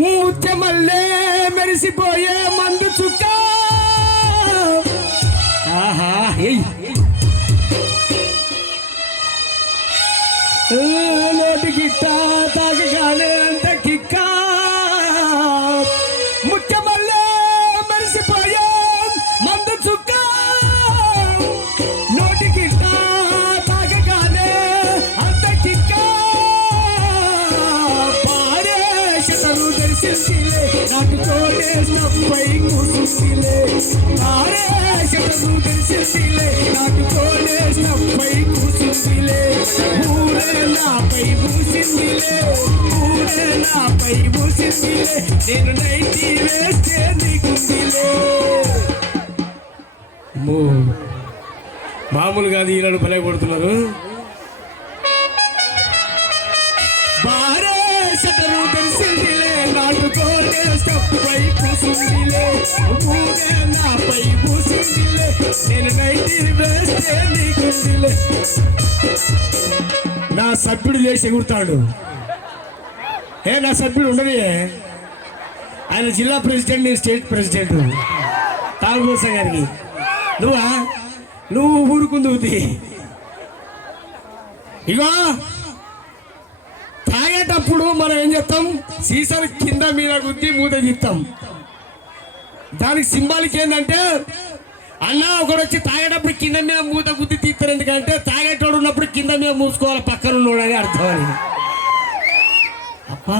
ముత్యమల్లే మెరిసిపోయే మందు చుక్క ఆహా నోటి గిట్ట తాగగానే అంత కిక్క ముత్యమల్లే మెరిసిపోయే మందు చుక్క నోటి గిట్ట తాగగానే అంత కిక్క పారేషతను దర్శించిలే నాకు చోటేసినపై కూర్చుందిలే పారేషతను దర్శించిలే నాకు చోటేసినపై కూర్చుందిలే ఊరే నాపై మూసిందిలే ఊరే నాపై మూసిందిలే నేను నైటీ వేస్తే నీకుందిలే మామూలు కాదు ఈనాడు భలే కొడుతున్నారు బారేషతను దర్శించిలే నాకు చోటేసినపై కూర్చుందిలే ఊరే నాపై మూసిందిలే నేను నైటీ వేస్తే నీకుందిలే నా సభ్యుడు లేచి ఎగురుతాడు నా సభ్యుడు ఉండదే ఆయన జిల్లా ప్రెసిడెంట్ స్టేట్ ప్రెసిడెంట్ తాగుబోస గారికి నువ్వు ఊరుకుంది ఇగో తాగేటప్పుడు మనం ఏం చేస్తాం సీసాలు కింద మీద గుద్ది మూత తీస్తాం దానికి సింబాలిక్ ఏంటంటే అన్న ఒకడు వచ్చి తాగేటప్పుడు కింద మీద మూత గుద్ది తీస్తారు ఎందుకంటే తాగేటోడు ఉన్నప్పుడు కింద మీద మూసుకోవాలి పక్కన ఉన్నాడని అర్థం అని అప్పా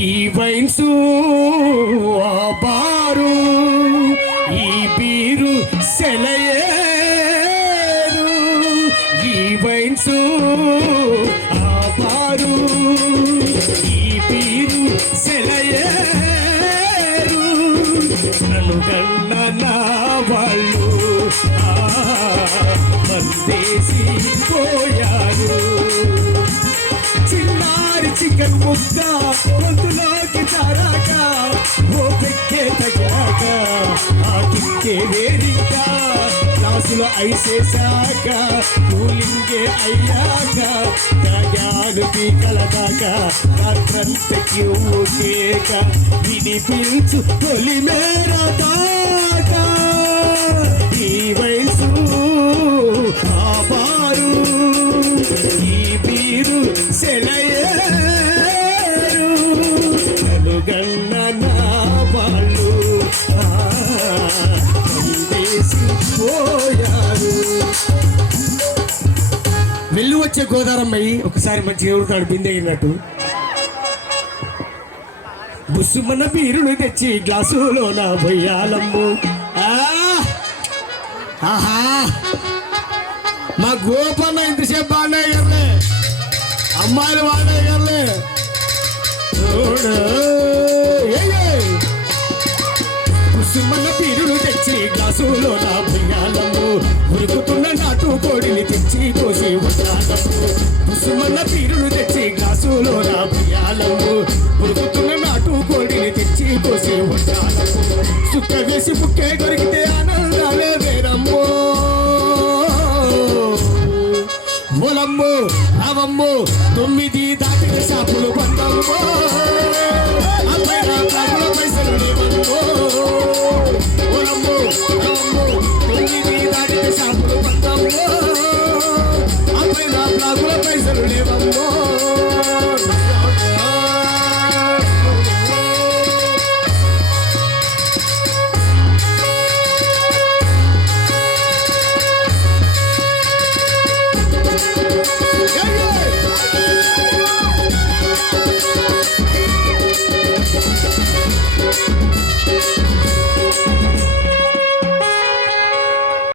ఈ వైన్స్ ఆ బారు ఈ బీరు సెలయేరు ఈ వైన్స్ ఆ బారు ఈ బీరు సెలయేరు నన్ను కన్న నా వాళ్ళు మందేసి పోయారు చిన్నారి చికెన్ ముక్క గొంతులోకి చారాక ఓ పెక్కే తగ్గాక ఆ కిక్కే వేడిగా గ్లాసులో ఐసేసాక కూలింగే అయ్యాక తాగాను పీకలదాకా రాత్రంతకి ఊకేక వినిపించు తొలి మేరా దాకా ఈ వయసు ఆ బారు ఈ బీరు సెలయేరు నలుగన్న నా వాళ్ళు పోయారు వెళ్ళి వచ్చే గోదారమ్మయ్యి ఒకసారి మంచిగా ఎవరుతాడు బిందెగినట్టు బుస్సుమన్న బీరును తెచ్చి గ్లాసులో నా బొయ్యాలమ్ము ఆహా మా గోపన్న ఇంతసేపు బాగానే ఎగరలే అమ్మాయిలు బాగానే ఎగరలే బుస్సుమన్న బీరును తెచ్చి గ్లాసులో నా బొయ్యాలమ్ము ఉరుకుతున్న నాటు కోడిని తెచ్చి కోసి ఉంటాలమ్ము బుస్సుమన్న బీరును తెచ్చి గ్లాసులో నా బొయ్యాలమ్ము ఉరుకుతున్న నాటు కోడిని తెచ్చి కోసి ఉంటాలమ్ము సుక్క వేసి బుక్కే దొరికితే ఆనందాలే వేరమ్మో ఓలమ్మో రావమ్మో 9 దాటిన షాపులు బందమ్మో పైసలు లేవమ్మో ఓలమ్మో రావమ్మో 9 దాటిన షాపులు బందమ్మో బ్లాగుల పైసలు లేవమ్మో